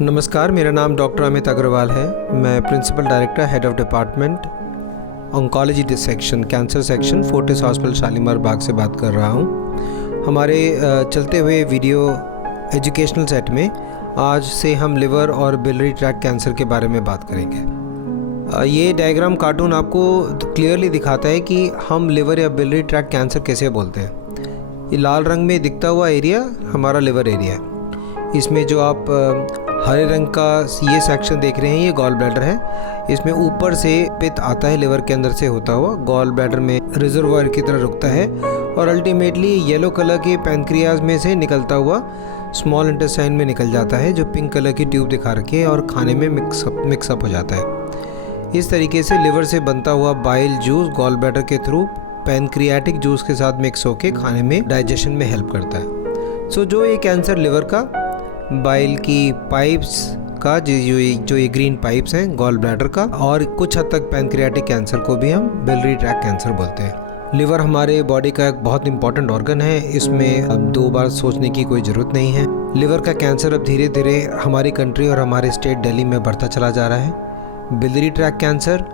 नमस्कार, मेरा नाम डॉक्टर अमित अग्रवाल है। मैं principal director head of department oncology dissection cancer section Fortis hospital Shalimar Bagh से बात कर रहा हूँ। हमारे चलते हुए वीडियो एजुकेशनल सेट में आज से हम लिवर और बिलियरी ट्रैक्ट कैंसर के बारे में बात करेंगे। ये डायग्राम कार्टून आपको क्लियरली दिखाता है कि हम लिवर या बिलियरी ट्रैक्ट कैंसर कैसे बोलते हैं। ये लाल रंग में दिखता हुआ एरिया हमारा लिवर एरिया है। इसमें जो आप हरे रंग का ये सेक्शन देख रहे हैं, ये गॉल ब्लैडर है। इसमें ऊपर से पित्त आता है लिवर के अंदर से होता हुआ, गॉल ब्लैडर में रिजर्वायर की तरह रुकता है और अल्टीमेटली येलो कलर के पैनक्रियाज में से निकलता हुआ स्मॉल इंटेस्टाइन में निकल जाता है, जो पिंक कलर की ट्यूब दिखा रखी है और खाने में मिक्सअप हो जाता है। इस तरीके से लिवर से बनता हुआ बाइल जूस गॉल ब्लैडर के थ्रू पैनक्रियाटिक जूस के साथ मिक्स होकर खाने में डाइजेशन में हेल्प करता है। सो जो ये कैंसर लिवर का बाइल की पाइप्स का जो ये ग्रीन पाइप्स हैं गॉल ब्लैडर का, और कुछ हद तक पैनक्रियाटिक कैंसर को भी हम बिलियरी ट्रैक्ट कैंसर बोलते हैं। लिवर हमारे बॉडी का एक बहुत इंपॉर्टेंट ऑर्गन है, इसमें अब दो बार सोचने की कोई ज़रूरत नहीं है। लिवर का कैंसर अब धीरे धीरे हमारी कंट्री और हमारे स्टेट दिल्ली में बढ़ता चला जा रहा है। बिलियरी ट्रैक्ट कैंसर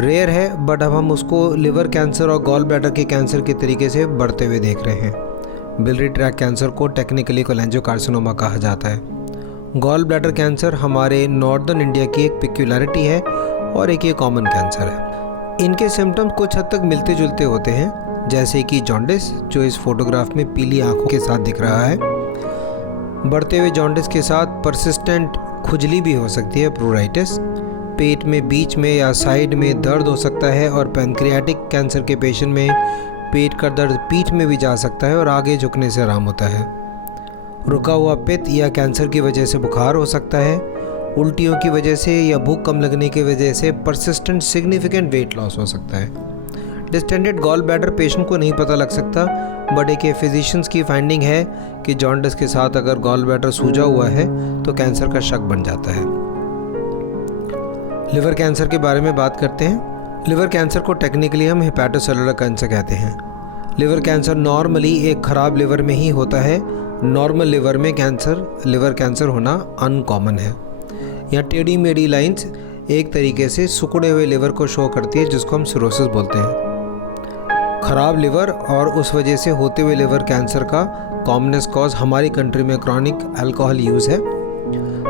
रेयर है, बट अब हम उसको लिवर कैंसर और गॉल ब्लैडर के कैंसर के तरीके से बढ़ते हुए देख रहे हैं। बिलियरी ट्रैक्ट कैंसर को टेक्निकली कोलेंजियोकार्सिनोमा कहा जाता है। गॉल ब्लैडर कैंसर हमारे नॉर्दर्न इंडिया की एक पिक्यूलरिटी है और एक ये कॉमन कैंसर है। इनके सिम्टम्स कुछ हद तक मिलते जुलते होते हैं, जैसे कि जॉन्डिस, जो इस फोटोग्राफ में पीली आंखों के साथ दिख रहा है। बढ़ते हुए जॉन्डिस के साथ परसिस्टेंट खुजली भी हो सकती है, प्लूराइटिस। पेट में बीच में या साइड में दर्द हो सकता है और पैनक्रियाटिक कैंसर के पेशेंट में पेट का दर्द पीठ में भी जा सकता है और आगे झुकने से आराम होता है। रुका हुआ पित्त या कैंसर की वजह से बुखार हो सकता है। उल्टियों की वजह से या भूख कम लगने की वजह से परसिस्टेंट सिग्निफिकेंट वेट लॉस हो सकता है। डिस्टेंडेड गॉल ब्लैडर पेशेंट को नहीं पता लग सकता, बट एक फिजिशियंस की फाइंडिंग है कि जॉन्डिस के साथ अगर गॉल ब्लैडर सूजा हुआ है तो कैंसर का शक बन जाता है। लिवर कैंसर के बारे में बात करते हैं। लिवर कैंसर को टेक्निकली हम हेपेटोसेलुलर कैंसर कहते हैं। लिवर कैंसर नॉर्मली एक ख़राब लिवर में ही होता है। नॉर्मल लिवर में लिवर कैंसर होना अनकॉमन है। यहाँ टेढ़ी मेढ़ी लाइंस एक तरीके से सिकुड़े हुए लिवर को शो करती है, जिसको हम सिरोसिस बोलते हैं। ख़राब लिवर और उस वजह से होते हुए लिवर कैंसर का कॉमनेस्ट कॉज हमारी कंट्री में क्रॉनिक अल्कोहल यूज़ है।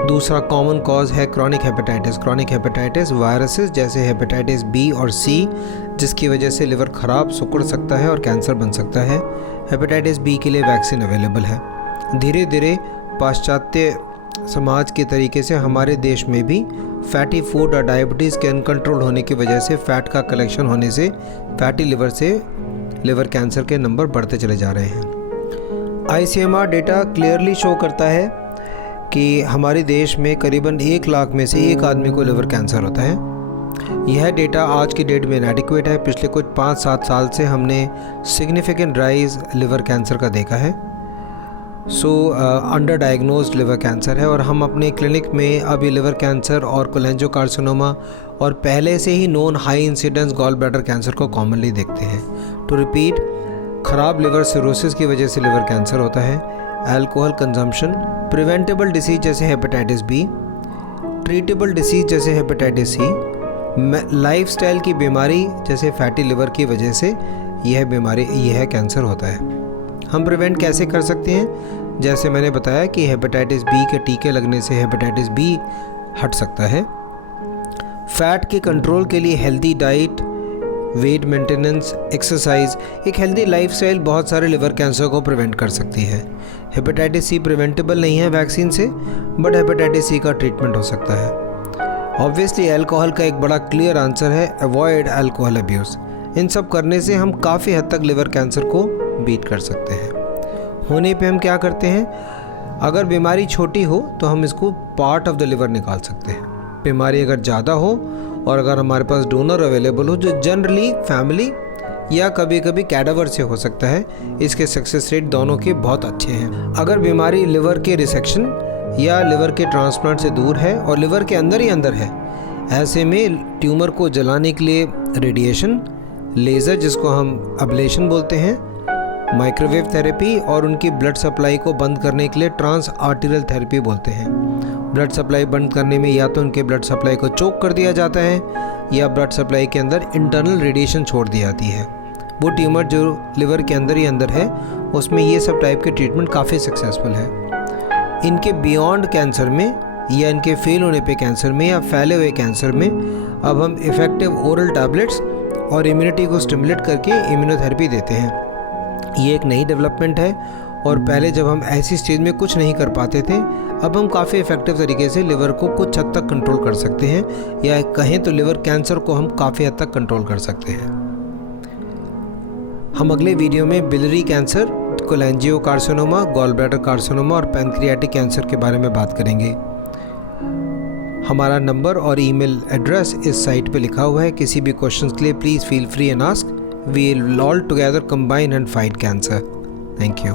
दूसरा कॉमन कॉज है क्रॉनिक हेपेटाइटिस वायरसेस जैसे हेपेटाइटिस बी और सी, जिसकी वजह से लिवर ख़राब सिकुड़ सकता है और कैंसर बन सकता है। हेपेटाइटिस बी के लिए वैक्सीन अवेलेबल है। धीरे धीरे पाश्चात्य समाज के तरीके से हमारे देश में भी फैटी फूड और डायबिटीज़ के अनकंट्रोल होने की वजह से फैट का कलेक्शन होने से फैटी लिवर से लिवर कैंसर के नंबर बढ़ते चले जा रहे हैं। ICMR डेटा क्लियरली शो करता है कि हमारे देश में करीबन 1 लाख में से 1 आदमी को लिवर कैंसर होता है। यह डेटा आज की डेट में इनएडिक्वेट है। पिछले कुछ 5-7 साल से हमने सिग्निफिकेंट राइज लिवर कैंसर का देखा है। अंडर डायग्नोज्ड लिवर कैंसर है और हम अपने क्लिनिक में अभी लिवर कैंसर और कोलेंजियोकार्सिनोमा और पहले से ही known high incidence gall bladder cancer को कॉमनली देखते हैं। टू रिपीट, ख़राब लिवर सिरोसिस की वजह से लिवर कैंसर होता है। अल्कोहल कंजम्पशन, प्रिवेंटेबल डिसीज जैसे हेपेटाइटिस बी, ट्रीटेबल डिसीज जैसे हेपेटाइटिस सी, लाइफस्टाइल की बीमारी जैसे फैटी लिवर की वजह से यह कैंसर होता है। हम प्रिवेंट कैसे कर सकते हैं? जैसे मैंने बताया कि हेपेटाइटिस बी के टीके लगने से हेपेटाइटिस बी हट सकता है। फैट के कंट्रोल के लिए healthy diet, wait maintenance, exercise, एक हेल्दी लाइफस्टाइल बहुत सारे लिवर कैंसर को प्रिवेंट कर सकती है। हेपेटाइटिस सी प्रिवेंटेबल नहीं है वैक्सीन से, बट हेपेटाइटिस सी का ट्रीटमेंट हो सकता है। ऑब्वियसली अल्कोहल का एक बड़ा क्लियर आंसर है अवॉइड अल्कोहल अब्यूज़। इन सब करने से हम काफ़ी हद तक लिवर कैंसर को बीट कर सकते हैं। होने पे हम क्या करते हैं, अगर बीमारी छोटी हो तो हम इसको पार्ट ऑफ द लिवर निकाल सकते हैं। बीमारी अगर ज़्यादा हो और अगर हमारे पास डोनर अवेलेबल हो, जो जनरली फैमिली या कभी कभी कैडावर से हो सकता है, इसके सक्सेस रेट दोनों के बहुत अच्छे हैं। अगर बीमारी लिवर के रिसेक्शन या लिवर के ट्रांसप्लांट से दूर है और लिवर के अंदर ही अंदर है, ऐसे में ट्यूमर को जलाने के लिए रेडिएशन, लेज़र जिसको हम अब्लेशन बोलते हैं, माइक्रोवेव थेरेपी और उनकी ब्लड सप्लाई को बंद करने के लिए ट्रांस आर्टीरियल थेरेपी बोलते हैं, ब्लड सप्लाई बंद करने में या तो उनके ब्लड सप्लाई को चोक कर दिया जाता है या ब्लड सप्लाई के अंदर इंटरनल रेडिएशन छोड़ दी जाती है। वो ट्यूमर जो लिवर के अंदर ही अंदर है उसमें ये सब टाइप के ट्रीटमेंट काफ़ी सक्सेसफुल है। इनके बियॉन्ड कैंसर में या इनके फेल होने पे कैंसर में या फैले हुए कैंसर में अब हम इफ़ेक्टिव ओरल टैबलेट्स और इम्यूनिटी को स्टिमुलेट करके इम्यूनोथेरेपी देते हैं। ये एक नई डेवलपमेंट है और पहले जब हम ऐसी स्टेज में कुछ नहीं कर पाते थे, अब हम काफ़ी इफ़ेक्टिव तरीके से लिवर को कुछ हद तक कंट्रोल कर सकते हैं, या कहें तो लिवर कैंसर को हम काफ़ी हद तक कंट्रोल कर सकते हैं। हम अगले वीडियो में biliary cancer, cholangiocarcinoma, gall bladder carcinoma और पैनक्रियाटिक कैंसर के बारे में बात करेंगे। हमारा नंबर और ईमेल एड्रेस इस साइट पे लिखा हुआ है। किसी भी क्वेश्चंस के लिए please feel free and ask. We will all together combine and fight cancer. Thank you.